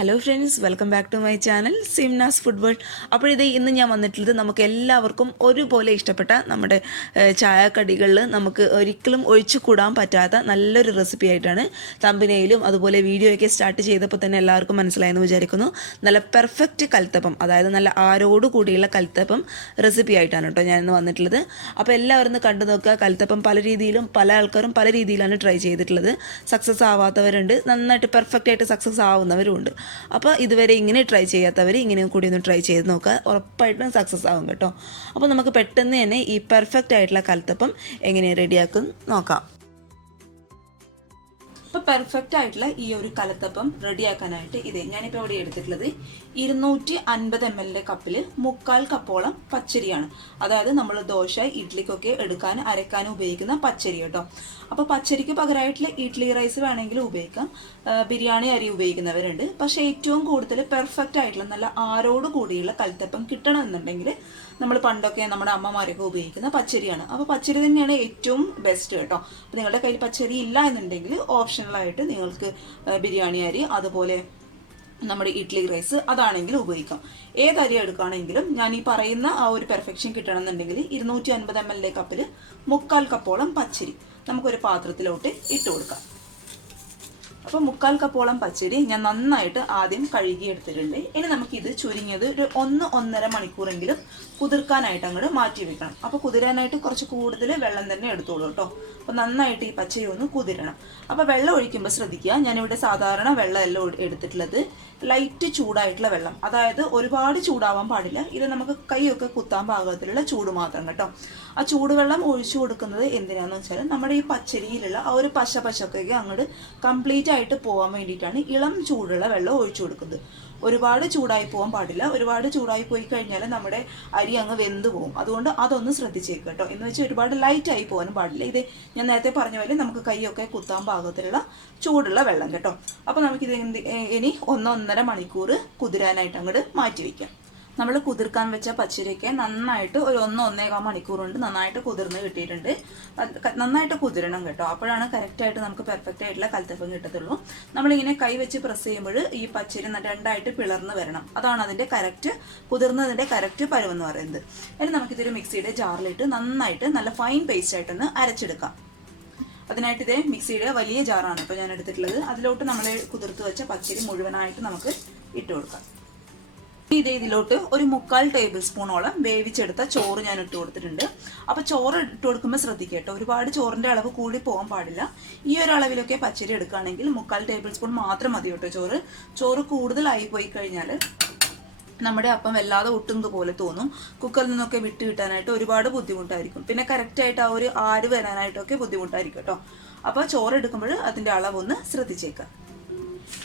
Hello friends, welcome back to my channel Simna's food world. അപ്പോൾ ഇത് ഇന്ന് ഞാൻ വന്നിട്ടുള്ളത് നമുക്ക് എല്ലാവർക്കും ഒരുപോലെ ഇഷ്ടപ്പെട്ട നമ്മുടെ ചായക്കടികളിൽ നമുക്ക് ഒരിക്കലും ഒഴിച്ചു കൂടാൻ പറ്റാത്ത നല്ലൊരു റെസിപ്പി ആയിട്ടാണ്. തമ്പനയിലും അതുപോലെ വീഡിയോയൊക്കെ സ്റ്റാർട്ട് ചെയ്തപ്പോൾ തന്നെ എല്ലാവർക്കും മനസ്സിലായെന്ന് വിചാരിക്കുന്നു. നല്ല പെർഫെക്റ്റ് കൽത്തപ്പം, അതായത് നല്ല ആരോട് കൂടിയുള്ള കൽത്തപ്പം റെസിപ്പി ആയിട്ടാണ് കേട്ടോ ഞാൻ ഇന്ന് വന്നിട്ടുള്ളത്. അപ്പോൾ എല്ലാവരും ഒന്ന് കണ്ടു നോക്കുക. കൽത്തപ്പം പല രീതിയിലും പല ആൾക്കാരും പല രീതിയിലാണ് ട്രൈ ചെയ്തിട്ടുള്ളത്. സക്സസ് ആവാത്തവരുണ്ട്, നന്നായിട്ട് പെർഫെക്റ്റ് ആയിട്ട് സക്സസ് ആവുന്നവരും ഉണ്ട്. അപ്പോൾ ഇതുവരെ ഇങ്ങനെ ട്രൈ ചെയ്യാത്തവർ ഇങ്ങനെ കൂടി ഒന്ന് ട്രൈ ചെയ്ത് നോക്കുക, ഉറപ്പായിട്ടും സക്സസ് ആകും കേട്ടോ. അപ്പോൾ നമുക്ക് പെട്ടെന്ന് തന്നെ ഈ പെർഫെക്റ്റ് ആയിട്ടുള്ള കൽത്തപ്പം എങ്ങനെ റെഡിയാക്കും നോക്കാം. അപ്പോൾ പെർഫെക്റ്റ് ആയിട്ടുള്ള ഈ ഒരു കലത്തപ്പം റെഡിയാക്കാനായിട്ട് ഇതേ ഞാനിപ്പോൾ ഇവിടെ എടുത്തിട്ടുള്ളത് 250 ml കപ്പിൽ 1/4 കപ്പോളം പച്ചരിയാണ്. അതായത് നമ്മൾ ദോശ ഇഡ്ലിക്കൊക്കെ എടുക്കാനും അരക്കാനും ഉപയോഗിക്കുന്ന പച്ചരി കേട്ടോ. അപ്പോൾ പച്ചരിക്ക് പകരമായിട്ടുള്ള ഇഡ്ലി റൈസ് വേണമെങ്കിൽ ഉപയോഗിക്കാം, ബിരിയാണി അരി ഉപയോഗിക്കുന്നവരുണ്ട്. പക്ഷേ ഏറ്റവും കൂടുതൽ പെർഫെക്റ്റ് ആയിട്ടുള്ള നല്ല ആരോട് കൂടിയുള്ള കൽത്തപ്പം കിട്ടണമെന്നുണ്ടെങ്കിൽ നമ്മൾ പണ്ടൊക്കെ നമ്മുടെ അമ്മമാരൊക്കെ ഉപയോഗിക്കുന്ന പച്ചരിയാണ്. അപ്പോൾ പച്ചരി തന്നെയാണ് ഏറ്റവും ബെസ്റ്റ് കേട്ടോ. അപ്പോൾ നിങ്ങളുടെ കയ്യിൽ പച്ചരി ഇല്ല എന്നുണ്ടെങ്കിൽ ഓപ്ഷണലായിട്ട് നിങ്ങൾക്ക് ബിരിയാണി അരി അതുപോലെ നമ്മുടെ ഇഡ്ലി റൈസ് അതാണെങ്കിൽ ഉപയോഗിക്കാം. ഏതരി എടുക്കുകയാണെങ്കിലും ഞാൻ ഈ പറയുന്ന ആ ഒരു പെർഫെക്ഷൻ കിട്ടണമെന്നുണ്ടെങ്കിൽ 250 ml കപ്പിൽ 1/4 കപ്പോളം പച്ചരി നമുക്കൊരു പാത്രത്തിലോട്ട് ഇട്ട് കൊടുക്കാം. അപ്പോൾ 1/4 കപ്പോളം പച്ചരി ഞാൻ നന്നായിട്ട് ആദ്യം കഴുകി എടുത്തിട്ടുണ്ട്. ഇനി നമുക്കിത് ചുരുങ്ങിയത് ഒരു 1-1.5 മണിക്കൂറെങ്കിലും കുതിർക്കാനായിട്ട് അങ്ങോട്ട് മാറ്റി വെക്കണം. അപ്പോൾ കുതിരാനായിട്ട് കുറച്ച് കൂടുതൽ വെള്ളം തന്നെ എടുത്തോളൂ കേട്ടോ. അപ്പോൾ നന്നായിട്ട് ഈ പച്ചരി ഒന്ന് കുതിരണം. അപ്പോൾ വെള്ളം ഒഴിക്കുമ്പോൾ ശ്രദ്ധിക്കുക, ഞാനിവിടെ സാധാരണ വെള്ളമല്ല എടുത്തിട്ടുള്ളത്, ലൈറ്റ് ചൂടായിട്ടുള്ള വെള്ളം, അതായത് ഒരുപാട് ചൂടാവാൻ പാടില്ല. ഇത് നമുക്ക് കൈയൊക്കെ കുത്താൻ പാകത്തിലുള്ള ചൂട് മാത്രം കേട്ടോ. ആ ചൂടുവെള്ളം ഒഴിച്ചു കൊടുക്കുന്നത് എന്തിനാന്ന് വെച്ചാൽ നമ്മുടെ ഈ പച്ചരിയിലുള്ള ആ ഒരു പശയൊക്കെ അങ്ങോട്ട് കംപ്ലീറ്റ് ആയിട്ട് പോകാൻ വേണ്ടിയിട്ടാണ് ഇളം ചൂടുള്ള വെള്ളം ഒഴിച്ചു കൊടുക്കുന്നത്. ഒരുപാട് ചൂടായി പോകാൻ പാടില്ല. ഒരുപാട് ചൂടായി പോയി കഴിഞ്ഞാൽ നമ്മുടെ അരി അങ്ങ് വെന്ത് പോകും. അതുകൊണ്ട് അതൊന്ന് ശ്രദ്ധിച്ചേക്ക് കേട്ടോ. എന്ന് വെച്ചാൽ ഒരുപാട് ലൈറ്റ് ആയി പോകാനും പാടില്ല. ഇത് ഞാൻ നേരത്തെ പറഞ്ഞ പോലെ നമുക്ക് കൈയൊക്കെ കുത്താൻ പാകത്തിലുള്ള ചൂടുള്ള വെള്ളം കേട്ടോ. അപ്പോൾ നമുക്കിത് ഇനി 1-1.5 മണിക്കൂർ കുതിരാനായിട്ട് അങ്ങോട്ട് മാറ്റി വയ്ക്കാം. നമ്മൾ കുതിർക്കാൻ വെച്ച പച്ചരിയൊക്കെ നന്നായിട്ട് ഒരു 1-1.25 മണിക്കൂർ കൊണ്ട് നന്നായിട്ട് കുതിർന്ന് കിട്ടിയിട്ടുണ്ട്. നന്നായിട്ട് കുതിരണം കേട്ടോ. അപ്പോഴാണ് കറക്റ്റായിട്ട് നമുക്ക് പെർഫെക്റ്റ് ആയിട്ടുള്ള കൽത്തപ്പം കിട്ടത്തുള്ളൂ. നമ്മളിങ്ങനെ കൈ വെച്ച് പ്രസ് ചെയ്യുമ്പോൾ ഈ പച്ചരി രണ്ടായിട്ട് പിളർന്ന് വരണം. അതാണ് അതിൻ്റെ കറക്റ്റ് കുതിർന്നതിൻ്റെ കറക്റ്റ് പരുവെന്ന് പറയുന്നത്. ഇനി നമുക്കിതൊരു മിക്സിയുടെ ജാറിലിട്ട് നന്നായിട്ട് നല്ല ഫൈൻ പേസ്റ്റ് ആയിട്ടൊന്ന് അരച്ചെടുക്കാം. അതിനായിട്ട് ഇതേ മിക്സിയുടെ വലിയ ജാറാണ് ഇപ്പോൾ ഞാൻ എടുത്തിട്ടുള്ളത്. അതിലോട്ട് നമ്മൾ കുതിർത്ത് വെച്ച പച്ചരി മുഴുവനായിട്ട് നമുക്ക് ഇട്ട് കൊടുക്കാം. ഇതിലോട്ട് ഒരു 1/4 ടേബിൾ സ്പൂണോളം വേവിച്ചെടുത്ത ചോറ് ഞാൻ ഇട്ട് കൊടുത്തിട്ടുണ്ട്. അപ്പോൾ ചോറ് ഇട്ട് കൊടുക്കുമ്പോൾ ശ്രദ്ധിക്കുക കേട്ടോ, ഒരുപാട് ചോറിൻ്റെ അളവ് കൂടി പോകാൻ പാടില്ല. ഈ ഒരു അളവിലൊക്കെ പച്ചരി എടുക്കുകയാണെങ്കിൽ 1/4 ടേബിൾ സ്പൂൺ മാത്രം മതി കേട്ടോ. ചോറ് കൂടുതലായി പോയി കഴിഞ്ഞാൽ നമ്മുടെ അപ്പം വല്ലാതെ ഒട്ടുന്നത് പോലെ തോന്നും. കുക്കറിൽ നിന്നൊക്കെ വിട്ട് കിട്ടാനായിട്ട് ഒരുപാട് ബുദ്ധിമുട്ടായിരിക്കും. പിന്നെ കറക്റ്റായിട്ട് ആ ഒരു ആര് വരാനായിട്ടൊക്കെ ബുദ്ധിമുട്ടായിരിക്കും കേട്ടോ. അപ്പോൾ ചോറ് എടുക്കുമ്പോൾ അതിൻ്റെ അളവൊന്ന് ശ്രദ്ധിച്ചേക്കാം.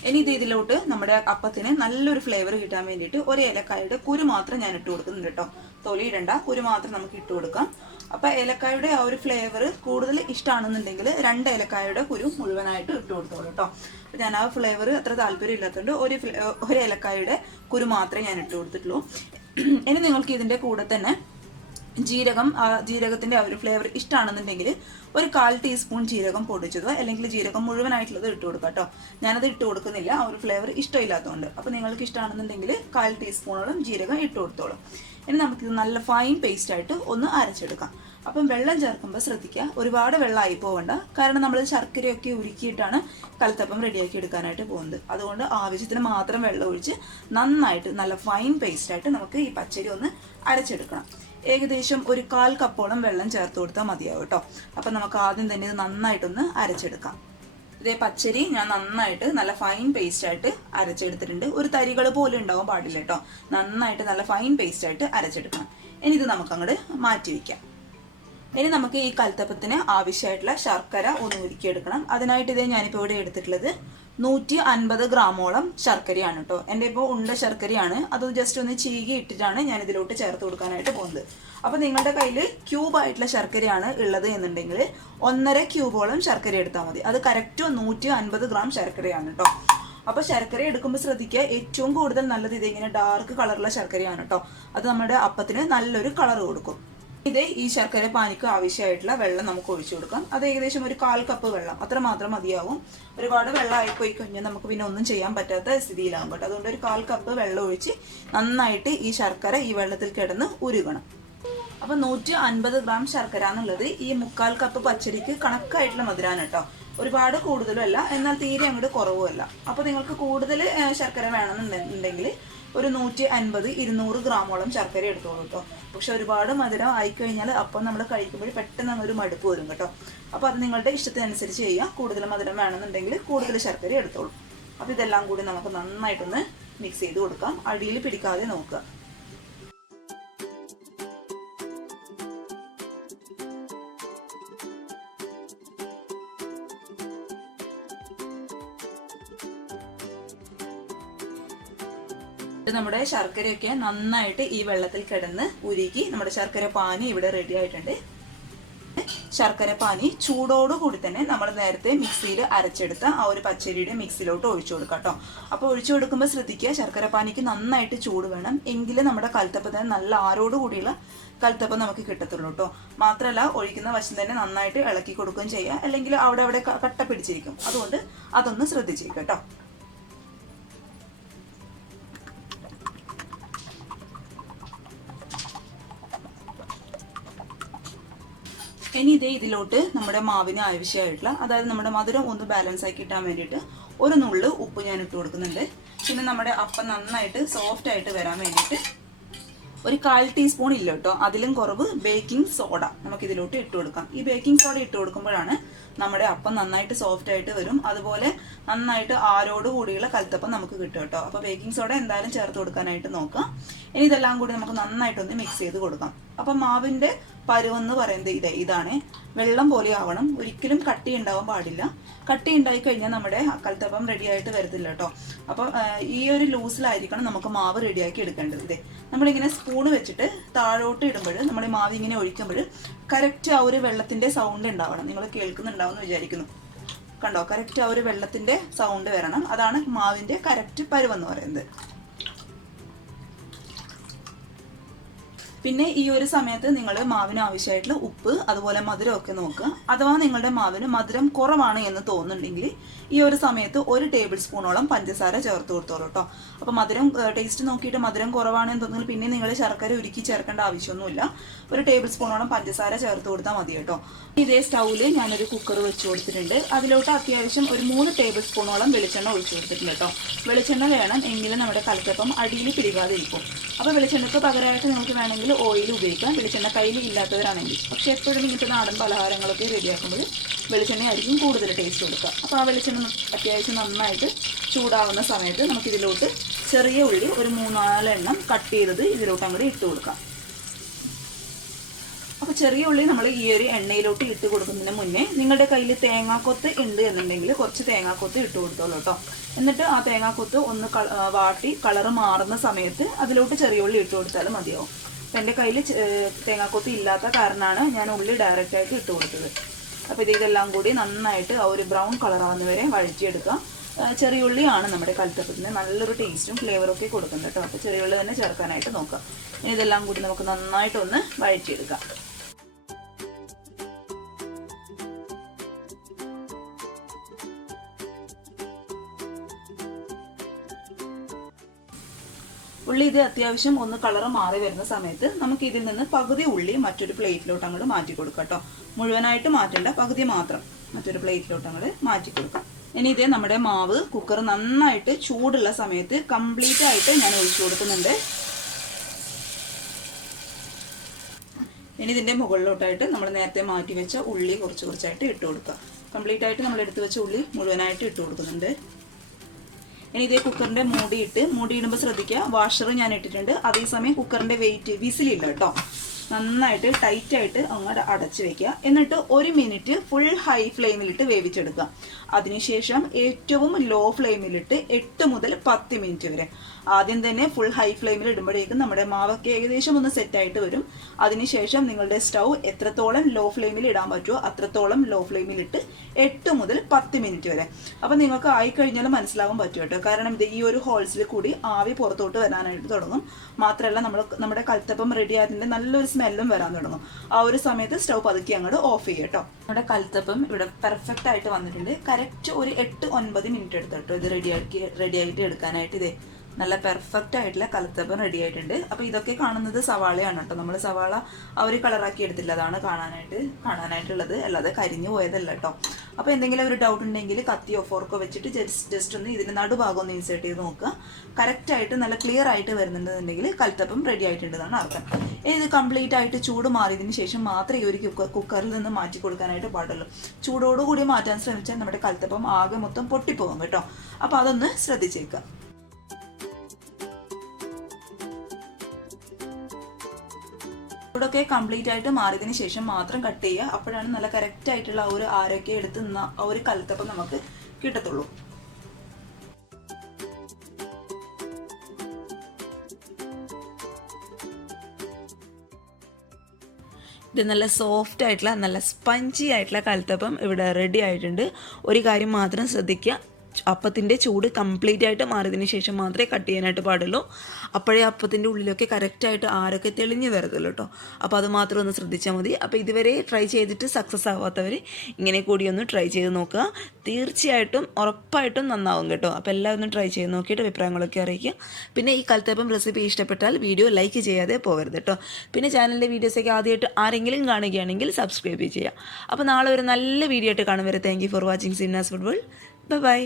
ഇനി ഇതിലോട്ട് നമ്മുടെ അപ്പത്തിന് നല്ലൊരു ഫ്ലേവർ കിട്ടാൻ വേണ്ടിയിട്ട് ഒരു ഏലക്കായുടെ കുരു മാത്രം ഞാൻ ഇട്ട് കൊടുക്കുന്നുണ്ട് കേട്ടോ. തൊലി ഇടണ്ട, കുരു മാത്രം നമുക്ക് ഇട്ട് കൊടുക്കാം. അപ്പോൾ ഏലക്കായുടെ ആ ഒരു ഫ്ലേവർ കൂടുതൽ ഇഷ്ടമാണെന്നുണ്ടെങ്കിൽ 2 ഏലക്കായുടെ കുരു മുഴുവനായിട്ട് ഇട്ട് കൊടുത്തോളൂ കേട്ടോ. അപ്പോൾ ഞാൻ ആ ഫ്ലേവർ അത്ര താല്പര്യം ഇല്ലാത്തതുകൊണ്ട് ഒരു ഏലക്കായുടെ കുരു മാത്രമേ ഞാൻ ഇട്ട് കൊടുത്തിട്ടുള്ളൂ. ഇനി നിങ്ങൾക്ക് ഇതിൻ്റെ കൂടെ തന്നെ ജീരകത്തിൻ്റെ ആ ഒരു ഫ്ലേവർ ഇഷ്ടമാണെന്നുണ്ടെങ്കിൽ ഒരു 1/4 ടീസ്പൂൺ ജീരകം പൊടിച്ചതോ അല്ലെങ്കിൽ ജീരകം മുഴുവനായിട്ടുള്ളത് ഇട്ട് കൊടുക്കാം കേട്ടോ. ഞാനത് ഇട്ട് കൊടുക്കുന്നില്ല, ആ ഒരു ഫ്ലേവർ ഇഷ്ടമില്ലാത്തതുകൊണ്ട്. അപ്പോൾ നിങ്ങൾക്ക് ഇഷ്ടമാണെന്നുണ്ടെങ്കിൽ 1/4 ടീസ്പൂണോളം ജീരകം ഇട്ട് കൊടുത്തോളും. ഇനി നമുക്കിത് നല്ല ഫൈൻ പേസ്റ്റായിട്ട് ഒന്ന് അരച്ചെടുക്കാം. അപ്പം വെള്ളം ചേർക്കുമ്പോൾ ശ്രദ്ധിക്കുക, ഒരുപാട് വെള്ളമായി പോകണ്ട. കാരണം നമ്മൾ ശർക്കരയൊക്കെ ഉരുക്കിയിട്ടാണ് കൽത്തപ്പം റെഡിയാക്കി എടുക്കാനായിട്ട് പോകുന്നത്. അതുകൊണ്ട് ആവശ്യത്തിന് മാത്രം വെള്ളം ഒഴിച്ച് നന്നായിട്ട് നല്ല ഫൈൻ പേസ്റ്റായിട്ട് നമുക്ക് ഈ പച്ചരി ഒന്ന് അരച്ചെടുക്കണം. ഏകദേശം ഒരു 1/4 കപ്പോളം വെള്ളം ചേർത്ത് കൊടുത്താൽ മതിയാവും കേട്ടോ. അപ്പം നമുക്ക് ആദ്യം തന്നെ ഇത് നന്നായിട്ടൊന്ന് അരച്ചെടുക്കാം. ഇതേ പച്ചരി ഞാൻ നന്നായിട്ട് നല്ല ഫൈൻ പേസ്റ്റായിട്ട് അരച്ചെടുത്തിട്ടുണ്ട്. ഒരു തരികൾ പോലും ഉണ്ടാവാൻ പാടില്ല കേട്ടോ. നന്നായിട്ട് നല്ല ഫൈൻ പേസ്റ്റായിട്ട് അരച്ചെടുക്കണം. ഇനി ഇത് നമുക്ക് അങ്ങോട്ട് മാറ്റി വയ്ക്കാം. ഇനി നമുക്ക് ഈ കൽത്തപ്പത്തിന് ആവശ്യമായിട്ടുള്ള ശർക്കര ഒന്ന് ഉരുക്കിയെടുക്കണം. അതിനായിട്ട് ഇതേ ഞാനിപ്പോൾ ഇവിടെ എടുത്തിട്ടുള്ളത് 150 ഗ്രാമോളം ശർക്കരയാണ് കേട്ടോ. എൻ്റെ ഇപ്പോൾ ഉണ്ട ശർക്കരയാണ്. അത് ജസ്റ്റ് ഒന്ന് ചീകി ഇട്ടിട്ടാണ് ഞാൻ ഇതിലോട്ട് ചേർത്ത് കൊടുക്കാനായിട്ട് പോകുന്നത്. അപ്പോൾ നിങ്ങളുടെ കയ്യിൽ ക്യൂബായിട്ടുള്ള ശർക്കരയാണ് ഉള്ളത് എന്നുണ്ടെങ്കിൽ 1.5 ക്യൂബോളം ശർക്കര എടുത്താൽ മതി. അത് കറക്റ്റ് 150 ഗ്രാം ശർക്കരയാണ് കേട്ടോ. അപ്പോൾ ശർക്കര എടുക്കുമ്പോൾ ശ്രദ്ധിക്കുക, ഏറ്റവും കൂടുതൽ നല്ലത് ഇതിങ്ങനെ ഡാർക്ക് കളറുള്ള ശർക്കരയാണ് കേട്ടോ. അത് നമ്മുടെ അപ്പത്തിന് നല്ലൊരു കളർ കൊടുക്കും. ഇത് ഈ ശർക്കര പാനിക്ക് ആവശ്യമായിട്ടുള്ള വെള്ളം നമുക്ക് ഒഴിച്ചു കൊടുക്കാം. അത് ഏകദേശം ഒരു 1/4 കപ്പ് വെള്ളം അത്ര മാത്രം മതിയാവും. ഒരുപാട് വെള്ളം ആയിപ്പോയി കഴിഞ്ഞാൽ നമുക്ക് പിന്നെ ഒന്നും ചെയ്യാൻ പറ്റാത്ത സ്ഥിതിയിലാകും കേട്ടോ. അതുകൊണ്ട് ഒരു 1/4 കപ്പ് വെള്ളം ഒഴിച്ച് നന്നായിട്ട് ഈ ശർക്കര ഈ വെള്ളത്തിൽ കിടന്ന് ഉരുകണം. അപ്പോൾ 150 ഗ്രാം ശർക്കര എന്നുള്ളത് ഈ 1/4 കപ്പ് പച്ചരിക്ക് കണക്കായിട്ടുള്ള മധുരമാണ് കേട്ടോ. ഒരുപാട് കൂടുതലും അല്ല, എന്നാൽ തീരെ അങ്ങോട്ട് കുറവുമല്ല. അപ്പോൾ നിങ്ങൾക്ക് കൂടുതൽ ശർക്കര വേണമെന്നുണ്ടെങ്കിൽ ഒരു 150-200 ഗ്രാമോളം ശർക്കര എടുത്തോളൂ കേട്ടോ. പക്ഷെ ഒരുപാട് മധുരം ആയിക്കഴിഞ്ഞാൽ അപ്പം നമ്മൾ കഴിക്കുമ്പോൾ പെട്ടെന്ന് അങ്ങൊരു മടുപ്പ് വരും കേട്ടോ. അപ്പോൾ അത് നിങ്ങളുടെ ഇഷ്ടത്തിനനുസരിച്ച് ചെയ്യുക. കൂടുതൽ മധുരം വേണമെന്നുണ്ടെങ്കിൽ കൂടുതൽ ശർക്കര എടുത്തോളൂ. അപ്പോൾ ഇതെല്ലാം കൂടി നമുക്ക് നന്നായിട്ടൊന്ന് മിക്സ് ചെയ്ത് കൊടുക്കാം. അടിയിൽ പിടിക്കാതെ നോക്കുക. നമ്മുടെ ശർക്കരയൊക്കെ നന്നായിട്ട് ഈ വെള്ളത്തിൽ കിടന്ന് ഉരുകി നമ്മുടെ ശർക്കര പാനി ഇവിടെ റെഡി ആയിട്ടുണ്ട്. ശർക്കര പാനി ചൂടോടുകൂടി തന്നെ നമ്മൾ നേരത്തെ മിക്സിയിൽ അരച്ചെടുത്ത ആ ഒരു പച്ചരിയുടെ മിക്സിയിലോട്ട് ഒഴിച്ചു കൊടുക്കാം കേട്ടോ. അപ്പോൾ ഒഴിച്ചു കൊടുക്കുമ്പോൾ ശ്രദ്ധിക്കുക, ശർക്കര പാനിക്ക് നന്നായിട്ട് ചൂട് വേണം. എങ്കിലും നമ്മുടെ കൽത്തപ്പത്തിന് നല്ല ആരോടുകൂടിയുള്ള കൽത്തപ്പം നമുക്ക് കിട്ടത്തുള്ളൂ കേട്ടോ. മാത്രമല്ല ഒഴിക്കുന്ന വശം തന്നെ നന്നായിട്ട് ഇളക്കി കൊടുക്കുകയും ചെയ്യുക, അല്ലെങ്കിൽ അവിടെ കട്ട പിടിച്ചിരിക്കും. അതുകൊണ്ട് അതൊന്ന് ശ്രദ്ധിച്ചേക്കുക കേട്ടോ. ഇനി ഇതിലോട്ട് നമ്മുടെ മാവിന് ആവശ്യമായിട്ടുള്ള, അതായത് നമ്മുടെ മധുരം ഒന്ന് ബാലൻസ് ആക്കി കിട്ടാൻ വേണ്ടിയിട്ട് ഒരു നുള്ളു ഉപ്പ് ഞാൻ ഇട്ട് കൊടുക്കുന്നുണ്ട്. പിന്നെ നമ്മുടെ അപ്പം നന്നായിട്ട് സോഫ്റ്റ് ആയിട്ട് വരാൻ വേണ്ടിയിട്ട് ഒരു 1/4 ടീസ്പൂൺ ഇല്ല കേട്ടോ, അതിലും കുറവ് ബേക്കിംഗ് സോഡ നമുക്ക് ഇതിലോട്ട് ഇട്ട് കൊടുക്കാം. ഈ ബേക്കിംഗ് സോഡ ഇട്ട് കൊടുക്കുമ്പോഴാണ് നമ്മുടെ അപ്പം നന്നായിട്ട് സോഫ്റ്റ് ആയിട്ട് വരും. അതുപോലെ നന്നായിട്ട് ആരോട് കൂടിയുള്ള കൽത്തപ്പം നമുക്ക് കിട്ടും കേട്ടോ. അപ്പോൾ ബേക്കിംഗ് സോഡ എന്തായാലും ചേർത്ത് കൊടുക്കാനായിട്ട് നോക്കാം. ഇനി ഇതെല്ലാം കൂടി നമുക്ക് നന്നായിട്ടൊന്ന് മിക്സ് ചെയ്ത് കൊടുക്കാം. അപ്പം മാവിൻ്റെ പരുവെന്ന് പറയുന്നത് ഇതാണ്. വെള്ളം പോലെ ആവണം, ഒരിക്കലും കട്ടി ഉണ്ടാവാൻ പാടില്ല. കട്ടി ഉണ്ടായി കഴിഞ്ഞാൽ നമ്മുടെ കൽത്തപ്പം റെഡി ആയിട്ട് വരത്തില്ല കേട്ടോ. അപ്പം ഈ ഒരു ലൂസിലായിരിക്കണം നമുക്ക് മാവ് റെഡിയാക്കി എടുക്കേണ്ടത്. നമ്മളിങ്ങനെ സ്പൂണ് വെച്ചിട്ട് താഴോട്ട് ഇടുമ്പോൾ നമ്മൾ ഈ മാവ് ഇങ്ങനെ ഒഴിക്കുമ്പോൾ കറക്റ്റ് ആ ഒരു വെള്ളത്തിൻ്റെ സൗണ്ട് ഉണ്ടാവണം. നിങ്ങൾ കേൾക്കുന്നുണ്ടാവും എന്ന് വിചാരിക്കുന്നു. കണ്ടോ, കറക്റ്റ് ആ ഒരു വെള്ളത്തിൻ്റെ സൗണ്ട് വരണം. അതാണ് മാവിൻ്റെ കറക്റ്റ് പരുവെന്ന് പറയുന്നത്. പിന്നെ ഈ ഒരു സമയത്ത് നിങ്ങൾ മാവിന് ആവശ്യമായിട്ടുള്ള ഉപ്പ് അതുപോലെ മധുരമൊക്കെ നോക്കുക. അഥവാ നിങ്ങളുടെ മാവിന് മധുരം കുറവാണ് എന്ന് തോന്നുന്നുണ്ടെങ്കിൽ ഈ ഒരു സമയത്ത് 1 ടേബിൾ സ്പൂണോളം പഞ്ചസാര ചേർത്ത് കൊടുത്തോളൂ കേട്ടോ. അപ്പോൾ മധുരം ടേസ്റ്റ് നോക്കിയിട്ട് മധുരം കുറവാണെന്ന് തോന്നുന്നെങ്കിൽ പിന്നെ നിങ്ങൾ ശർക്കര ഉരുക്കി ചേർക്കേണ്ട ആവശ്യമൊന്നുമില്ല. 1 ടേബിൾ സ്പൂണോളം പഞ്ചസാര ചേർത്ത് കൊടുത്താൽ മതി കേട്ടോ. ഇതേ സ്റ്റൗവിൽ ഞാനൊരു കുക്കർ വെച്ച് കൊടുത്തിട്ടുണ്ട്. അതിലോട്ട് അത്യാവശ്യം ഒരു 3 ടേബിൾ സ്പൂണോളം വെളിച്ചെണ്ണ ഒഴിച്ചു കൊടുത്തിട്ടുണ്ട് കേട്ടോ. വെളിച്ചെണ്ണ വേണം, എങ്കിലും നമ്മുടെ കൽത്തപ്പം അടിയിൽ പിടിക്കാതിരിക്കും. അപ്പോൾ വെളിച്ചെണ്ണയ്ക്ക് പകരമായിട്ട് നിങ്ങൾക്ക് വേണമെങ്കിൽ ഓയിൽ ഉപയോഗിക്കാം, വെളിച്ചെണ്ണ കയ്യിൽ ഇല്ലാത്തവരാണെങ്കിൽ. പക്ഷെ എപ്പോഴും ഇങ്ങനത്തെ നാടൻ പലഹാരങ്ങളൊക്കെ റെഡിയാക്കുമ്പോൾ വെളിച്ചെണ്ണയായിരിക്കും കൂടുതൽ ടേസ്റ്റ് കൊടുക്കുക. അപ്പോൾ ആ വെളിച്ചെണ്ണ അത്യാവശ്യം നന്നായിട്ട് ചൂടാവുന്ന സമയത്ത് നമുക്കിതിലോട്ട് ചെറിയ ഉള്ളി ഒരു 3-4 എണ്ണം കട്ട് ചെയ്തത് ഇതിലോട്ട് അങ്ങോട്ട് ഇട്ട് കൊടുക്കാം. അപ്പോൾ ചെറിയ ഉള്ളി നമ്മൾ ഈ ഒരു എണ്ണയിലോട്ട് ഇട്ട് കൊടുക്കുന്നതിന് മുന്നേ നിങ്ങളുടെ കയ്യിൽ തേങ്ങാക്കൊത്ത് ഉണ്ട് എന്നുണ്ടെങ്കിൽ കുറച്ച് തേങ്ങാക്കൊത്ത് ഇട്ട് കൊടുത്തോളൂ കേട്ടോ. എന്നിട്ട് ആ തേങ്ങാക്കൊത്ത് ഒന്ന് വാട്ടി കളറ് മാറുന്ന സമയത്ത് അതിലോട്ട് ചെറിയ ഉള്ളി ഇട്ട് കൊടുത്താലും മതിയാവും. അപ്പം എൻ്റെ കയ്യിൽ തേങ്ങാക്കൊത്ത് ഇല്ലാത്ത കാരണമാണ് ഞാൻ ഉള്ളി ഡയറക്റ്റായിട്ട് ഇട്ട് കൊടുത്തത്. അപ്പോൾ ഇതെല്ലാം കൂടി നന്നായിട്ട് ആ ഒരു ബ്രൗൺ കളറാവുന്ന വരെ വഴറ്റിയെടുക്കാം. ചെറിയ ഉള്ളിയാണ് നമ്മുടെ കൽത്തപ്പത്തിന് നല്ലൊരു ടേസ്റ്റും ഫ്ലേവറൊക്കെ കൊടുക്കുന്നത് കേട്ടോ. അപ്പോൾ ചെറിയ ഉള്ളി തന്നെ ചേർക്കാനായിട്ട് നോക്കാം. ഇനി ഇതെല്ലാം കൂടി നമുക്ക് നന്നായിട്ടൊന്ന് വഴറ്റിയെടുക്കാം. ഉള്ളി ഇത് അത്യാവശ്യം ഒന്ന് കളറ് മാറി വരുന്ന സമയത്ത് നമുക്ക് ഇതിൽ നിന്ന് പകുതി ഉള്ളി മറ്റൊരു പ്ലേറ്റിലോട്ട് അങ്ങോട്ട് മാറ്റി കൊടുക്കാം കേട്ടോ. മുഴുവനായിട്ട് മാറ്റണ്ട, പകുതി മാത്രം മറ്റൊരു പ്ലേറ്റിലോട്ട് അങ്ങോട്ട് മാറ്റി കൊടുക്കാം. ഇനി ഇതേ നമ്മുടെ മാവ് കുക്കർ നന്നായിട്ട് ചൂടുള്ള സമയത്ത് കംപ്ലീറ്റ് ആയിട്ട് ഞാൻ ഒഴിച്ചു കൊടുക്കുന്നുണ്ട്. ഇനി ഇതിൻ്റെ മുകളിലോട്ടായിട്ട് നമ്മൾ നേരത്തെ മാറ്റി വെച്ച ഉള്ളി കുറച്ചായിട്ട് ഇട്ട് കൊടുക്കുക. കംപ്ലീറ്റ് ആയിട്ട് നമ്മൾ എടുത്തു വെച്ച ഉള്ളി മുഴുവനായിട്ട് ഇട്ട് കൊടുക്കുന്നുണ്ട്. ഇനി ഇതേ കുക്കറിൻ്റെ മൂടിയിടുമ്പോൾ ശ്രദ്ധിക്കുക, വാഷർ ഞാൻ ഇട്ടിട്ടുണ്ട്. അതേസമയം കുക്കറിൻ്റെ വെയിറ്റ് വിസിലില്ല കേട്ടോ. നന്നായിട്ട് ടൈറ്റായിട്ട് അങ്ങോട്ട് അടച്ചു വെക്കുക. എന്നിട്ട് 1 മിനിറ്റ് ഫുൾ ഹൈ ഫ്ലെയിമിലിട്ട് വേവിച്ചെടുക്കുക. അതിനുശേഷം ഏറ്റവും ലോ ഫ്ലെയിമിലിട്ട് 8 മുതൽ 10 മിനിറ്റ് വരെ. ആദ്യം തന്നെ ഫുൾ ഹൈ ഫ്ലെയിമിൽ ഇടുമ്പോഴേക്കും നമ്മുടെ മാവൊക്കെ ഏകദേശം ഒന്ന് സെറ്റായിട്ട് വരും. അതിനുശേഷം നിങ്ങളുടെ സ്റ്റൗ എത്രത്തോളം ലോ ഫ്ലെയിമിൽ ഇടാൻ പറ്റുമോ അത്രത്തോളം ലോ ഫ്ലെയിമിലിട്ട് 8 മുതൽ 10 മിനിറ്റ് വരെ. അപ്പം നിങ്ങൾക്ക് ആയിക്കഴിഞ്ഞാൽ മനസ്സിലാവാൻ പറ്റും കേട്ടോ. കാരണം ഇത് ഈ ഒരു ഹോൾസിൽ കൂടി ആവി പുറത്തോട്ട് വരാനായിട്ട് തുടങ്ങും. മാത്രമല്ല നമ്മുടെ കൽത്തപ്പം റെഡി ആയതിൻ്റെ നല്ലൊരു സ്മെല്ലും വരാൻ തുടങ്ങും. ആ ഒരു സമയത്ത് സ്റ്റൗ പതുക്കി അങ്ങോട്ട് ഓഫ് ചെയ്യുക കേട്ടോ. നമ്മുടെ കൽത്തപ്പം ഇവിടെ പെർഫെക്റ്റ് ആയിട്ട് വന്നിട്ടുണ്ട്. കറക്റ്റ് ഒരു 8-9 മിനിറ്റ് എടുത്തിട്ടോ ഇത് റെഡിയായിട്ട് എടുക്കാനായിട്ട്. ഇതേ നല്ല പെർഫെക്റ്റ് ആയിട്ടുള്ള കലത്തപ്പം റെഡി ആയിട്ടുണ്ട്. അപ്പോൾ ഇതൊക്കെ കാണുന്നത് സവാളയാണ് കേട്ടോ. നമ്മൾ സവാള ആ ഒരു കളറാക്കി എടുത്തില്ല, അതാണ് കാണാനായിട്ടുള്ളത്, അല്ലാതെ കരിഞ്ഞു പോയതല്ല കേട്ടോ. അപ്പോൾ എന്തെങ്കിലും ഒരു ഡൗട്ട് ഉണ്ടെങ്കിൽ കത്തിയോ ഫോർക്കോ വെച്ചിട്ട് ജസ്റ്റ് ഒന്ന് ഇതിൻ്റെ നടുഭാഗം ഒന്ന് ഇൻസേർട്ട് ചെയ്ത് നോക്കുക. കറക്റ്റായിട്ട് നല്ല ക്ലിയർ ആയിട്ട് വരുന്നുണ്ടെന്നുണ്ടെങ്കിൽ കലത്തപ്പം റെഡി ആയിട്ടുണ്ടെന്നാണ് അർത്ഥം. ഇത് കംപ്ലീറ്റ് ആയിട്ട് ചൂട് മാറിയതിന് ശേഷം മാത്രമേ ഈ ഒരു കുക്കറിൽ നിന്ന് മാറ്റി കൊടുക്കാനായിട്ട് പാടുള്ളൂ. ചൂടോടുകൂടി മാറ്റാൻ ശ്രമിച്ചാൽ നമ്മുടെ കലത്തപ്പം ആകെ മൊത്തം പൊട്ടിപ്പോകും കേട്ടോ. അപ്പോൾ അതൊന്ന് ശ്രദ്ധിച്ചേക്കുക. ചൂടൊക്കെ കംപ്ലീറ്റ് ആയിട്ട് മാറിയതിന് ശേഷം മാത്രം കട്ട് ചെയ്യുക. അപ്പോഴാണ് നല്ല കറക്റ്റ് ആയിട്ടുള്ള ആ ഒരു ആരൊക്കെ എടുത്ത് നിന്ന ആ ഒരു കലത്തപ്പം നമുക്ക് കിട്ടത്തുള്ളൂ. ഇത് നല്ല സോഫ്റ്റ് ആയിട്ടുള്ള നല്ല സ്പഞ്ചി ആയിട്ടുള്ള കലത്തപ്പം ഇവിടെ റെഡി ആയിട്ടുണ്ട്. ഒരു കാര്യം മാത്രം ശ്രദ്ധിക്കുക, അപ്പത്തിൻ്റെ ചൂട് കംപ്ലീറ്റ് ആയിട്ട് മാറിയതിന് ശേഷം മാത്രമേ കട്ട് ചെയ്യാനായിട്ട് പാടുള്ളൂ. അപ്പോഴേ അപ്പത്തിൻ്റെ ഉള്ളിലൊക്കെ കറക്റ്റായിട്ട് ആരൊക്കെ തെളിഞ്ഞ് വരത്തുള്ളൂ കേട്ടോ. അപ്പോൾ അത് മാത്രം ഒന്ന് ശ്രദ്ധിച്ചാൽ മതി. അപ്പോൾ ഇതുവരെ ട്രൈ ചെയ്തിട്ട് സക്സസ് ആവാത്തവർ ഇങ്ങനെ കൂടി ഒന്ന് ട്രൈ ചെയ്ത് നോക്കുക. തീർച്ചയായിട്ടും ഉറപ്പായിട്ടും നന്നാവും കേട്ടോ. അപ്പോൾ എല്ലാവരും ട്രൈ ചെയ്ത് നോക്കിയിട്ട് അഭിപ്രായങ്ങളൊക്കെ അറിയിക്കുക. പിന്നെ ഈ കലത്തപ്പം റെസിപ്പി ഇഷ്ടപ്പെട്ടാൽ വീഡിയോ ലൈക്ക് ചെയ്യാതെ പോകരുത് കേട്ടോ. പിന്നെ ചാനലിൻ്റെ വീഡിയോസൊക്കെ ആദ്യമായിട്ട് ആരെങ്കിലും കാണുകയാണെങ്കിൽ സബ്സ്ക്രൈബ് ചെയ്യുക. അപ്പോൾ നാളെ ഒരു നല്ല വീഡിയോ ആയിട്ട് കാണും വരെ thank you for watching Sinna's food world. By.